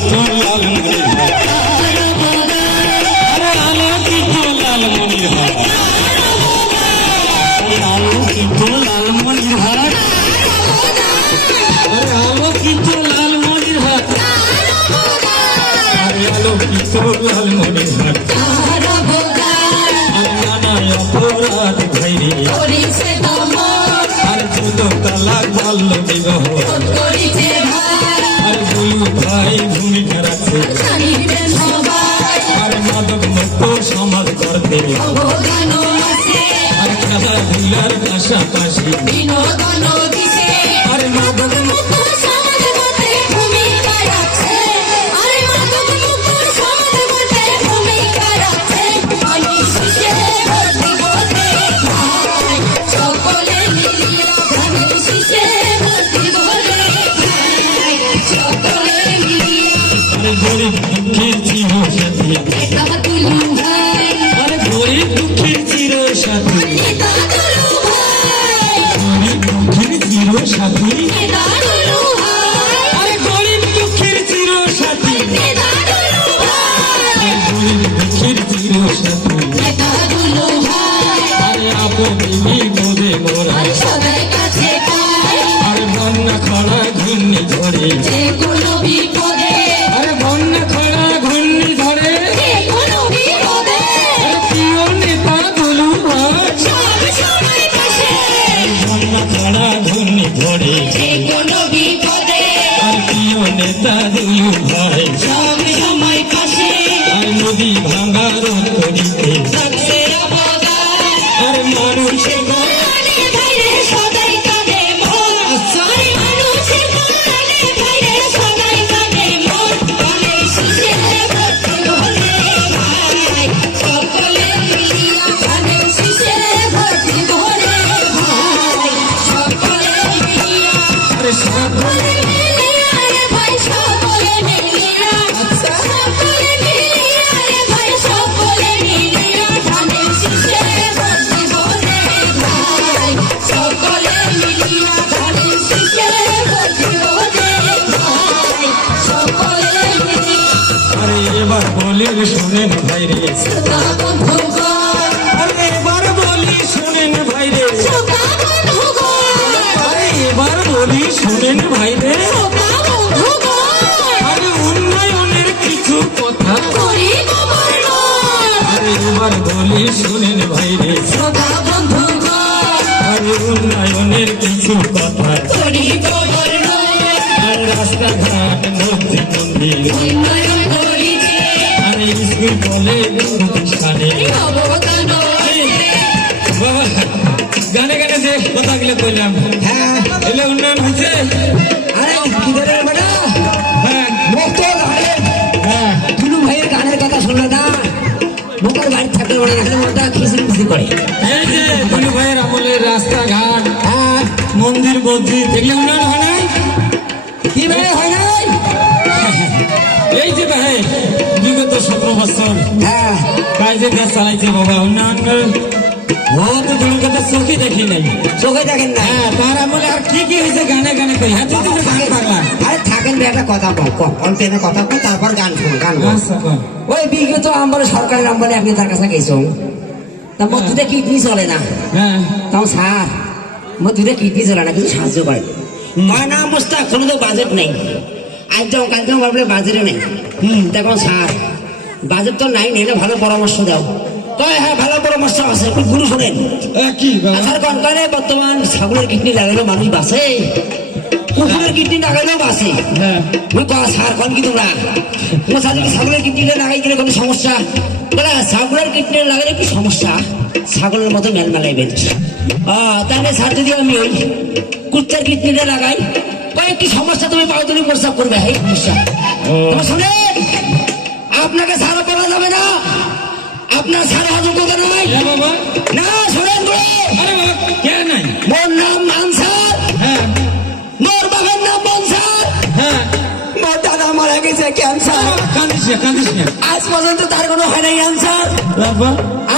আলোকিত লালমনির হাট, আরে আলোকিত লালমনির হাট, আলোকিত লালমনির হাট, আরে আলোকিত লালমনির হাট, আরে আলোকিত লালমনির হাট, আর নানায় অপরাধ ভাইরে আর চোদ্দ তালাক বাল্য বিবাহ আর দুই ভাই ভূমিকা রাখছে আর মাদক মুক্ত সমাজ করতে আর খেলাধুলার পাশাপাশি আর মাদক মুক্ত গরিব দুঃখের চির সাথী, আরে গরিব দুঃখের চির সাথী, গরিব দুঃখের চির সাথী, আরে গরিব দুঃখের চির সাথী, গরিব দুঃখের চির সাথী, আরে আপনি বিপদে মোরা আর বন্যা খরা ঘূর্ণি ঝড়ে আরে বন্যা খরা ঘূর্ণি ধরে প্রিয় নেতা দুলু ভাই বন্যা খরা ঘূর্ণি ধরে আর প্রিয় নেতা দুলু ভাই আর নদী ভাঙা রোধ করিতে আর মানুষের এবার বলি শুনেন ভাইরে আরে এবার বলি শুনেন ভাইরে আরে এবার বলি শুনেন ভাইরে আরে উন্নয়নের কিছু কথা আরে এবার বলি শুনেন ভাইরে আরে উন্নয়নের কিছু কথা আর রাস্তাঘাট মসজিদ মন্দির স্কুল কলেজ প্রতিষ্ঠানে গানে গানে যে কথাগুলো কইলাম এগুলো উন্নয়ন হয়েছে দুলু ভাইয়ের গানের কথা শুনলে না মুখের বাড়ি থাকলে মনে রাখলে মনটা খিচুড়ি খিচুড়ি করে। এই যে দুলু ভাইয়ের আমলের রাস্তাঘাট মন্দির মসজিদ এগুলো উন্নয়ন হয় নাই কি ভাই হয় নাই এই যে ভাই বিগত 17 বছর কাজে দেশ চালাইছে বাবা উন্নয়ন তো দুলু কথা চোখে দেখি নাই চোখে দেখেন না তার আমলে আর কি কি হয়েছে গানে গানে কই হ্যাঁ তুই তো গান পাগলা আরে থাকেন একটা কথা কম অল্প কথা কম তারপর গান শুনুন গান আচ্ছা ওই বিগত আমলে সরকারের আমলে আপনি তার কাছে গেছো তা মধ্যে কিডনি চলে না তাও স্যার মধ্যে কিডনি চলে না কিন্তু সাহায্য করে ময়না মুস্তাক কোনো তো বাজেট নেই আজ যাও কাল যাও ভাবলে বাজেটে নেই দেখো স্যার বাজেট তো নাই নিলে ভালো পরামর্শ দাও কয় হ্যাঁ ভালো পরামর্শ আছে আপনি গুরু শোনেন কি স্যার কনকালে বর্তমান ছাগলের কিডনি লাগালেও মানুষ বাঁচে কুকুরের কিডনি লাগাইলেও বাঁচে স্যার কন কি তোমরা ছাগলের কিডনিটা লাগাই গেলে কোনো সমস্যা বলে ছাগলের কিডনি লাগালে কি সমস্যা ছাগলের মতো মেলমেলাইবেন তাহলে স্যার যদি আমি ওই কুত্তার কিডনিটা লাগাই কয়েকটি সমস্যা তুমি পাও তুমি প্রস্তাব করবে এই সমস্যা শোনেন আপনাকে ছাড়া করা যাবে না আপনার ছাড়া যোগ্যতা নাই না শোনেন মোর নাম আনসার মোর বাবার নাম বনসার মোর দাদা মারা গেছে ক্যান্সার আজ পর্যন্ত তার কোনো হয় নাই আনসার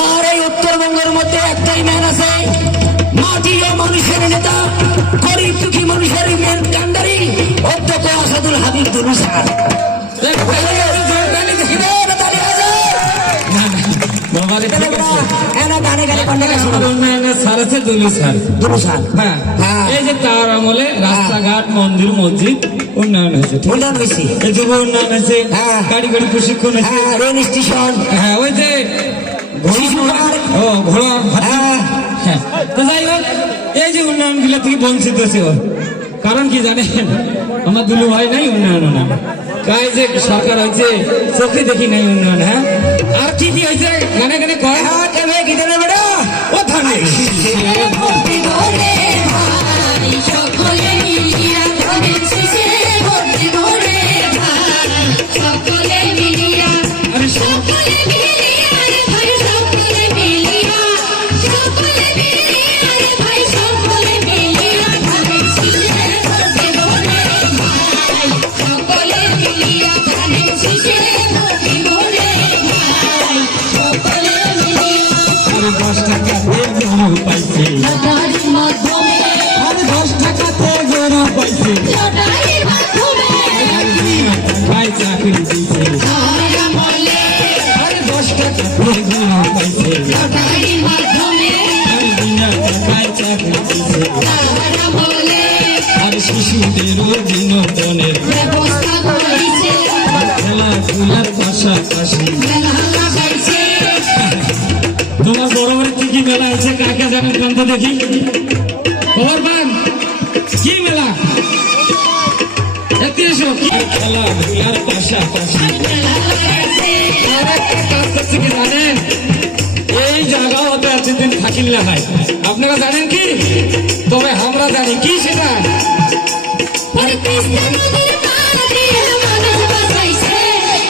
আর এই উত্তরবঙ্গের মধ্যে একটাই ম্যান আছে মাটি ও মানুষের নেতা গরিব দুঃখী মানুষের কান্ডারি অধ্যক্ষ আসাদুল হাবিব দুলু স্যার আর উন্নয়নের স্যার আছে দুলু স্যার। দুলু স্যার হ্যাঁ হ্যাঁ। এই যে তার আমলে রাস্তাঘাট মন্দির মসজিদ উন্নয়ন হয়েছে, ঠিক আছে? উন্নয়ন হয়েছে। এই যুব উন্নয়ন হয়েছে, হ্যাঁ। গাড়ি গাড়ি প্রশিক্ষণ হয়েছে, হ্যাঁ, রেল স্টেশন, হ্যাঁ ওই যে শিশু পার্ক, ও ঘোড়া হাতি। হ্যাঁ হ্যাঁ তো যাই হোক, এই যে উন্নয়ন গুলো থেকে বঞ্চিত হয়েছে ওর কারণ কি জানেন? আমার দুলু ভাই নাই উন্নয়ন না, কাজ যে সরকার হয়েছে চোখে দেখি নাই উন্নয়ন। হ্যাঁ আর কি কি হয়েছে গানে গানে কয় হ্যাঁ, কেন কি দেবে বেটা? ও থামে সকলে মিলিয়া ধানের শীষে ভোট দেব রে ভাই, সকলে মিলিয়া, আমি সকলে মিলিয়া রে ভাই, সকলে মিলিয়া, সকলে মিলিয়া রে ভাই, সকলে মিলিয়া ধানের শীষে ভোট দেব রে ভাই, সকলে মিলিয়া ধানের শীষে ভোট দেব রে ভাই, সকলে মিলিয়া। 10 টাকাতে গরু পাইছে, লটারির মাধ্যমে, আর 10 টাকাতে গরু পাইছে, লটারির মাধ্যমে ভাই চাকরি দিছে, আমরা বলে আর 10 টাকাতে গরু পাইছে, লটারির মাধ্যমে আর বিনা টাকায় চাকরি দিছে, আমরা বলে আর শিশুদেরও বিনোদনের ব্যবস্থা করেছে, খেলাধুলার পাশাপাশি। মেলা লাগাইছে, তোমার বড় বড় কি কি মেলা আছে কাকে জানেন কান্ত দেখি? খবর পান কি মেলা? দেখতে এসো কি খেলাধুলার পাশাপাশি। মেলা লাগাইছে, আর একটা কাজ করছে কি জানেন? এই জায়গা হতে এতদিন থাকিল না হয়, আপনারা জানেন কি? তবে আমরা জানি কি সেটা? আরে তিস্তা নদীর পার দিয়ে মানুষ বাঁচাইছে,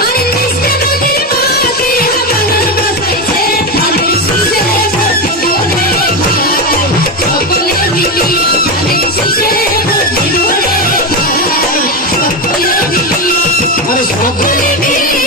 আরে তিস্তা নদীর পার দিয়ে মানুষ বাঁচাইছে, ধানের শীষে ভোট দেব রে ভাই, সকলে মিলিয়া ধানের শীষে ভোট দেব রে ভাই, সকলে মিলিয়া, আরে সকলে সকলে মিলিয়া